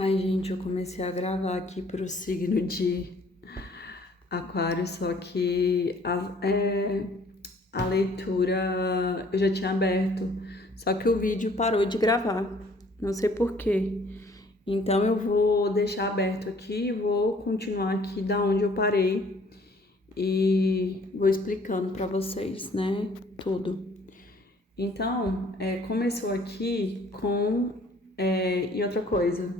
Ai, gente, eu comecei a gravar aqui pro signo de Aquário, só que a leitura eu já tinha aberto, só que o vídeo parou de gravar, não sei por quê. Então eu vou deixar aberto aqui, vou continuar aqui da onde eu parei e vou explicando pra vocês, né, tudo. Então, começou aqui com. E outra coisa,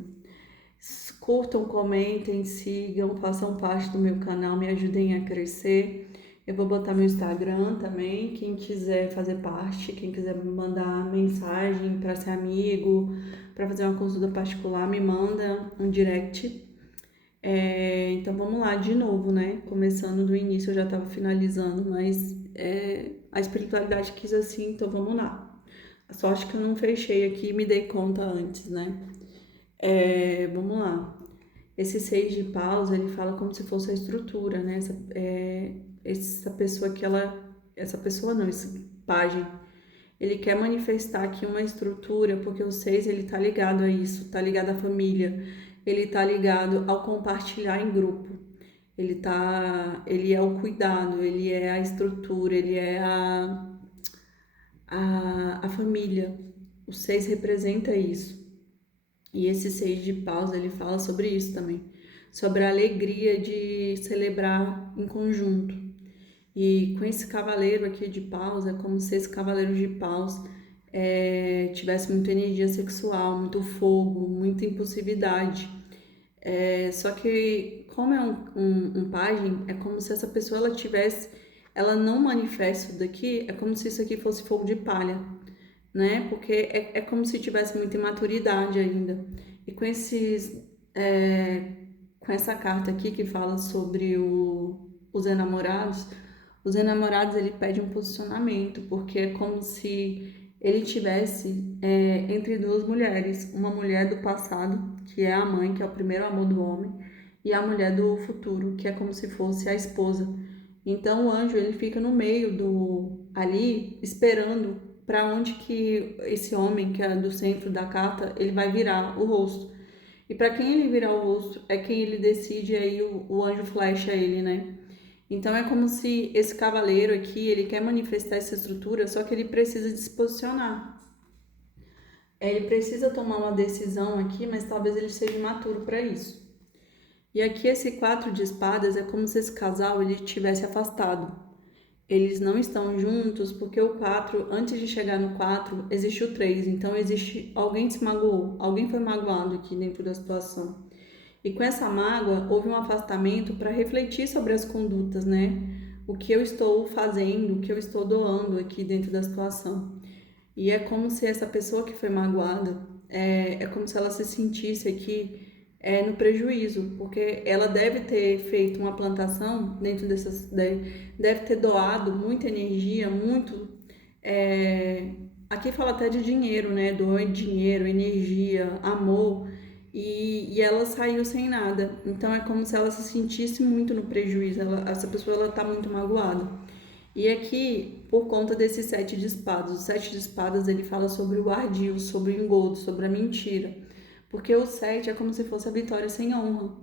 curtam, comentem, sigam, façam parte do meu canal, me ajudem a crescer. Eu vou botar meu Instagram também, quem quiser fazer parte, quem quiser me mandar mensagem para ser amigo, para fazer uma consulta particular, me manda um direct. Então vamos lá de novo, né? Começando do início, eu já estava finalizando, mas a espiritualidade quis assim, então vamos lá. A sorte que eu não fechei aqui e me dei conta antes, né? Vamos lá. Esse seis de paus, ele fala como se fosse a estrutura, né? Essa pessoa que essa pessoa não, esse pajem, ele quer manifestar aqui uma estrutura, porque o seis, ele tá ligado a isso, tá ligado à família, ele tá ligado ao compartilhar em grupo, ele é o cuidado, ele é a estrutura, ele é a família. O seis representa isso. E esse seis de paus, ele fala sobre isso também, sobre a alegria de celebrar em conjunto. E com esse cavaleiro aqui de paus, é como se esse cavaleiro de paus tivesse muita energia sexual, muito fogo, muita impulsividade. Só que, como é um pajem, é como se essa pessoa ela tivesse, ela não manifesta isso daqui, é como se isso aqui fosse fogo de palha, né? Porque é como se tivesse muita imaturidade ainda. E com essa carta aqui que fala sobre os enamorados ele pede um posicionamento, porque é como se ele tivesse entre duas mulheres, uma mulher do passado, que é a mãe, que é o primeiro amor do homem, e a mulher do futuro, que é como se fosse a esposa. Então o anjo ele fica no meio do ali esperando para onde que esse homem que é do centro da carta ele vai virar o rosto. E para quem ele virar o rosto é quem ele decide, aí o anjo flecha ele, né? Então é como se esse cavaleiro aqui, ele quer manifestar essa estrutura, só que ele precisa de se posicionar. Ele precisa tomar uma decisão aqui, mas talvez ele seja imaturo para isso. E aqui esse quatro de espadas é como se esse casal ele tivesse afastado. Eles não estão juntos porque o 4, antes de chegar no 4, existe o 3. Então existe alguém se magoou, alguém foi magoado aqui dentro da situação. E com essa mágoa, houve um afastamento para refletir sobre as condutas, né? O que eu estou fazendo, o que eu estou doando aqui dentro da situação. E é como se essa pessoa que foi magoada, é como se ela se sentisse aqui no prejuízo, porque ela deve ter feito uma plantação dentro dessas. Deve ter doado muita energia, muito. é, Aqui fala até de dinheiro, né? Doou dinheiro, energia, amor, e ela saiu sem nada. Então é como se ela se sentisse muito no prejuízo. Essa pessoa ela tá muito magoada. E aqui, por conta desse sete de espadas, o sete de espadas ele fala sobre o ardil, sobre o engodo, sobre a mentira. Porque o sete é como se fosse a vitória sem honra.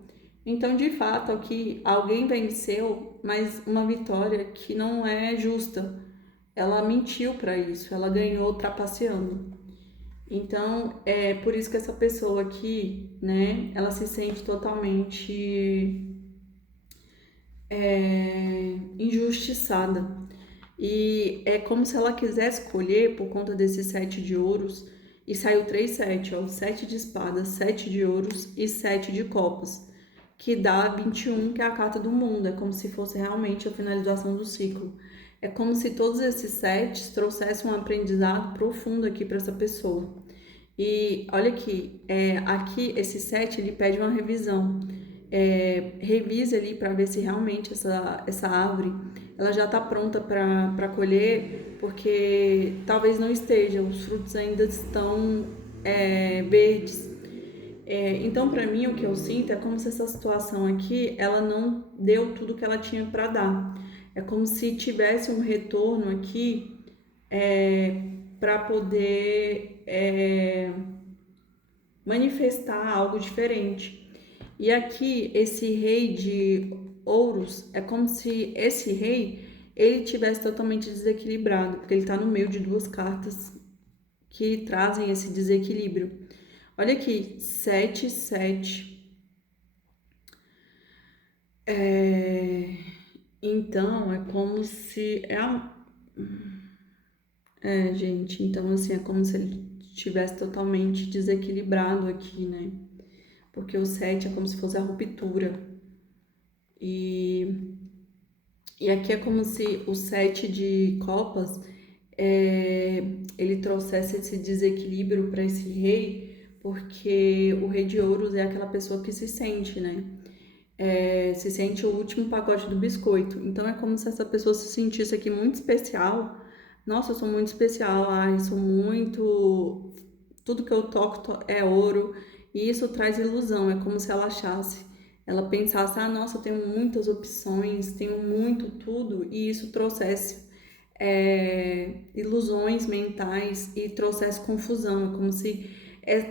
Então, de fato, aqui alguém venceu, mas uma vitória que não é justa. Ela mentiu para isso, ela ganhou trapaceando. Então, é por isso que essa pessoa aqui, né, ela se sente totalmente injustiçada. E é como se ela quisesse escolher por conta desses sete de ouros. E saiu três sete, ó, sete de espadas, sete de ouros e sete de copas, que dá 21, que é a carta do mundo. É como se fosse realmente a finalização do ciclo. É como se todos esses sete trouxessem um aprendizado profundo aqui para essa pessoa. E olha aqui, aqui esse sete ele pede uma revisão. Revise ali para ver se realmente essa árvore ela já está pronta para colher, porque talvez não esteja, os frutos ainda estão verdes. Então, para mim, o que eu sinto é como se essa situação aqui ela não deu tudo que ela tinha para dar. É como se tivesse um retorno aqui para poder manifestar algo diferente. E aqui, esse rei de ouros, é como se esse rei, ele tivesse totalmente desequilibrado, porque ele está no meio de duas cartas que trazem esse desequilíbrio. Olha aqui, 7, 7. Então, é como se... gente, então assim, é como se ele tivesse totalmente desequilibrado aqui, né? Porque o 7 é como se fosse a ruptura. E, e aqui é como se o 7 de copas ele trouxesse esse desequilíbrio para esse rei, porque o rei de ouros é aquela pessoa que se sente, né? Se sente o último pacote do biscoito. Então é como se essa pessoa se sentisse aqui muito especial. Nossa, eu sou muito especial, ai, sou muito. Tudo que eu toco é ouro. E isso traz ilusão, é como se ela achasse. Ela pensasse, ah, nossa, eu tenho muitas opções, tenho muito tudo, e isso trouxesse ilusões mentais e trouxesse confusão. É como se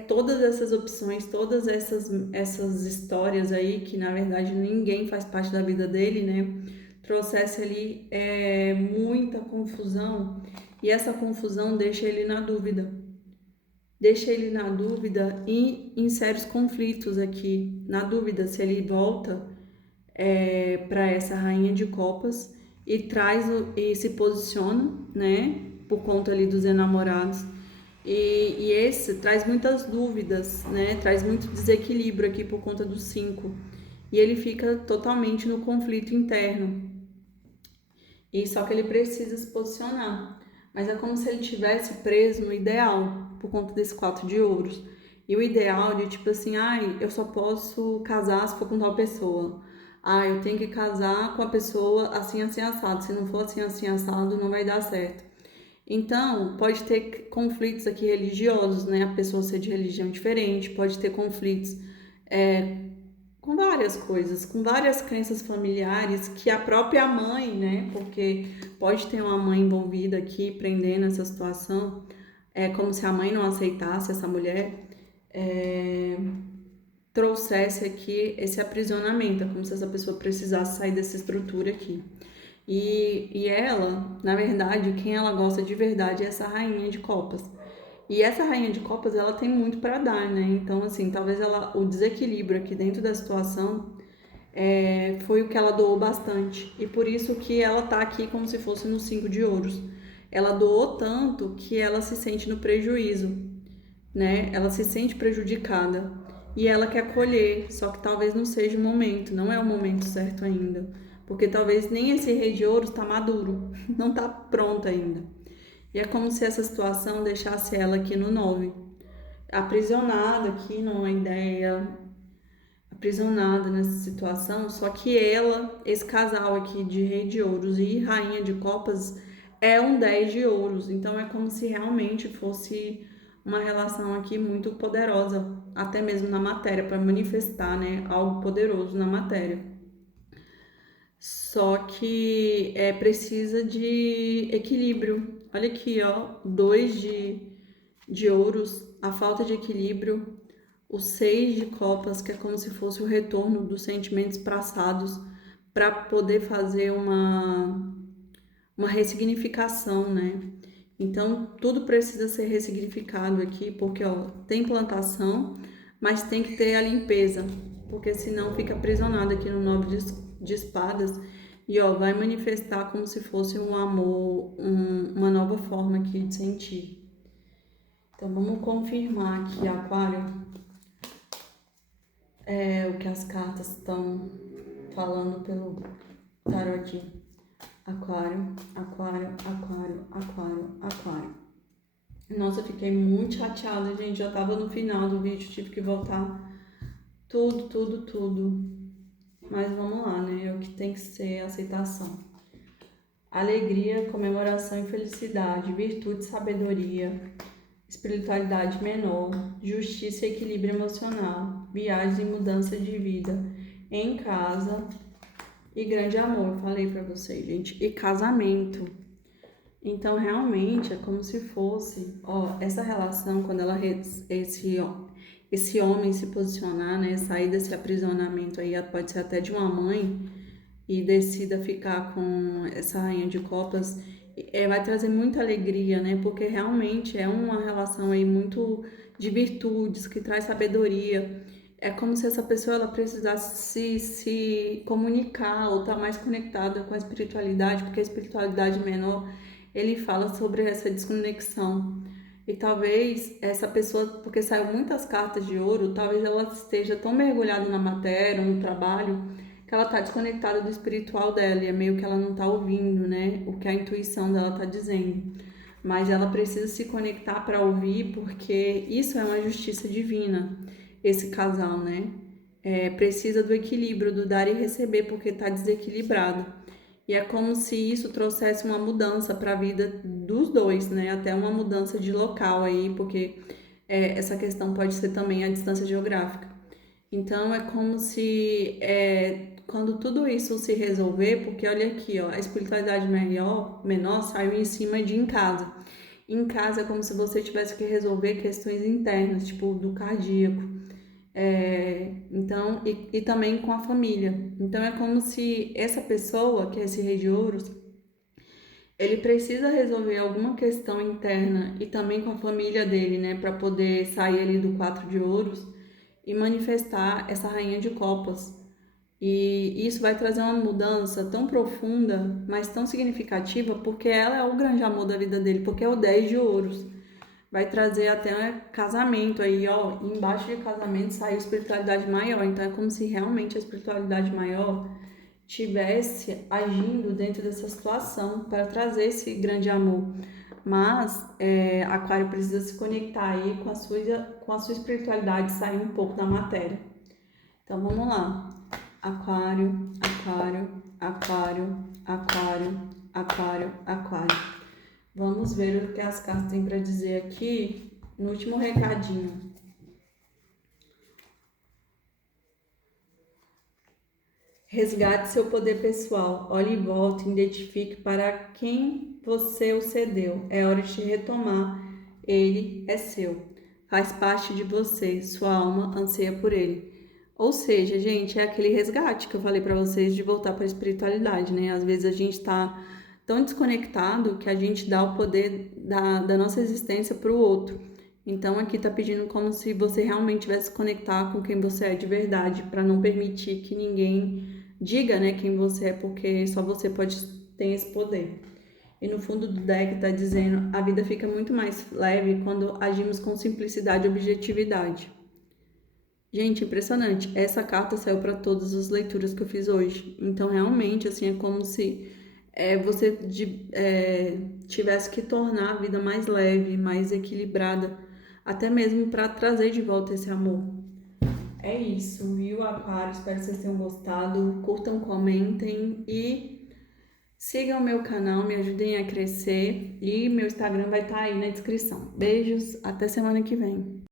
todas essas opções, todas essas histórias aí, que na verdade ninguém faz parte da vida dele, né? Trouxesse ali muita confusão, e essa confusão deixa ele na dúvida. Deixa ele na dúvida e em sérios conflitos aqui. Na dúvida se ele volta para essa rainha de copas e e se posiciona, né? Por conta ali dos enamorados. E esse traz muitas dúvidas, né? Traz muito desequilíbrio aqui por conta do 5. E ele fica totalmente no conflito interno. E só que ele precisa se posicionar. Mas é como se ele tivesse preso no ideal, por conta desse 4 de ouros. E o ideal de tipo assim, ai, eu só posso casar se for com tal pessoa. Ah, eu tenho que casar com a pessoa assim, assim, assado. Se não for assim, assim, assado, não vai dar certo. Então, pode ter conflitos aqui religiosos, né? A pessoa ser de religião diferente, pode ter conflitos com várias coisas, com várias crenças familiares que a própria mãe, né? Porque pode ter uma mãe envolvida aqui, prendendo essa situação. É como se a mãe não aceitasse essa mulher, trouxesse aqui esse aprisionamento, é como se essa pessoa precisasse sair dessa estrutura aqui. E ela, na verdade, quem ela gosta de verdade é essa rainha de copas. E essa rainha de copas, ela tem muito para dar, né? Então, assim, talvez o desequilíbrio aqui dentro da situação foi o que ela doou bastante. E por isso que ela tá aqui como se fosse no 5 de ouros. Ela doou tanto que ela se sente no prejuízo, né? Ela se sente prejudicada. E ela quer colher, só que talvez não seja o momento, não é o momento certo ainda. Porque talvez nem esse rei de ouros está maduro, não está pronto ainda. E é como se essa situação deixasse ela aqui no 9, aprisionada aqui numa ideia, aprisionada nessa situação, só que ela, esse casal aqui de rei de ouros e rainha de copas, é um 10 de ouros. Então é como se realmente fosse uma relação aqui muito poderosa, até mesmo na matéria, para manifestar, né, algo poderoso na matéria. Só que precisa de equilíbrio. Olha aqui, ó, 2 de ouros, a falta de equilíbrio, o 6 de copas, que é como se fosse o retorno dos sentimentos passados para poder fazer uma ressignificação, né? Então, tudo precisa ser ressignificado aqui, porque ó, tem plantação, mas tem que ter a limpeza, porque senão fica aprisionado aqui no 9 de espadas e ó, vai manifestar como se fosse um amor, uma nova forma aqui de sentir. Então, vamos confirmar aqui, Aquário, o que as cartas estão falando pelo tarot aqui. Aquário, aquário, aquário, aquário, aquário. Nossa, eu fiquei muito chateada, gente. Já tava no final do vídeo, tive que voltar tudo, tudo, tudo. Mas vamos lá, né? É o que tem que ser aceitação. Alegria, comemoração e felicidade, virtude, sabedoria, espiritualidade menor, justiça e equilíbrio emocional, viagens e mudança de vida, em casa e grande amor. Eu falei pra vocês, gente. E casamento. Então, realmente, é como se fosse, ó, essa relação, quando esse esse homem se posicionar, né, sair desse aprisionamento aí, pode ser até de uma mãe, e decida ficar com essa rainha de copas, vai trazer muita alegria, né? Porque realmente é uma relação aí muito de virtudes, que traz sabedoria. É como se essa pessoa ela precisasse se comunicar ou estar mais conectada com a espiritualidade, porque a espiritualidade menor, ele fala sobre essa desconexão. E talvez essa pessoa, porque saiu muitas cartas de ouro, talvez ela esteja tão mergulhada na matéria, no trabalho, que ela tá desconectada do espiritual dela e é meio que ela não tá ouvindo, né, o que a intuição dela tá dizendo. Mas ela precisa se conectar para ouvir, porque isso é uma justiça divina, esse casal, né? Precisa do equilíbrio, do dar e receber, porque tá desequilibrado. E é como se isso trouxesse uma mudança para a vida dos dois, né? Até uma mudança de local aí, porque essa questão pode ser também a distância geográfica. Então é como se quando tudo isso se resolver, porque olha aqui, ó, a espiritualidade menor saiu em cima de em casa. Em casa é como se você tivesse que resolver questões internas, tipo do cardíaco. Então, e também com a família. Então é como se essa pessoa, que é esse rei de ouros, ele precisa resolver alguma questão interna e também com a família dele, né, para poder sair ali do quatro de ouros e manifestar essa rainha de copas. E isso vai trazer uma mudança tão profunda, mas tão significativa, porque ela é o grande amor da vida dele, porque é o 10 de ouros. Vai trazer até um casamento aí, ó. Embaixo de casamento saiu espiritualidade maior. Então é como se realmente a espiritualidade maior tivesse agindo dentro dessa situação para trazer esse grande amor. Mas Aquário precisa se conectar aí com a sua espiritualidade, sair um pouco da matéria. Então vamos lá. Aquário, aquário, aquário, aquário, aquário, aquário. Vamos ver o que as cartas têm para dizer aqui no último recadinho. Resgate seu poder pessoal. Olhe em volta e identifique para quem você o cedeu. É hora de retomar. Ele é seu. Faz parte de você. Sua alma anseia por ele. Ou seja, gente, é aquele resgate que eu falei para vocês de voltar para a espiritualidade, né? Às vezes a gente está tão desconectado que a gente dá o poder da nossa existência para o outro. Então aqui tá pedindo como se você realmente tivesse que conectar com quem você é de verdade, para não permitir que ninguém diga, né, quem você é, porque só você pode ter esse poder. E no fundo do deck tá dizendo: a vida fica muito mais leve quando agimos com simplicidade e objetividade. Gente, impressionante. Essa carta saiu para todas as leituras que eu fiz hoje. Então, realmente, assim, é como se você tivesse que tornar a vida mais leve, mais equilibrada, até mesmo para trazer de volta esse amor. É isso, viu, Aquário? Espero que vocês tenham gostado. Curtam, comentem e sigam o meu canal, me ajudem a crescer. E meu Instagram vai estar aí na descrição. Beijos, até semana que vem.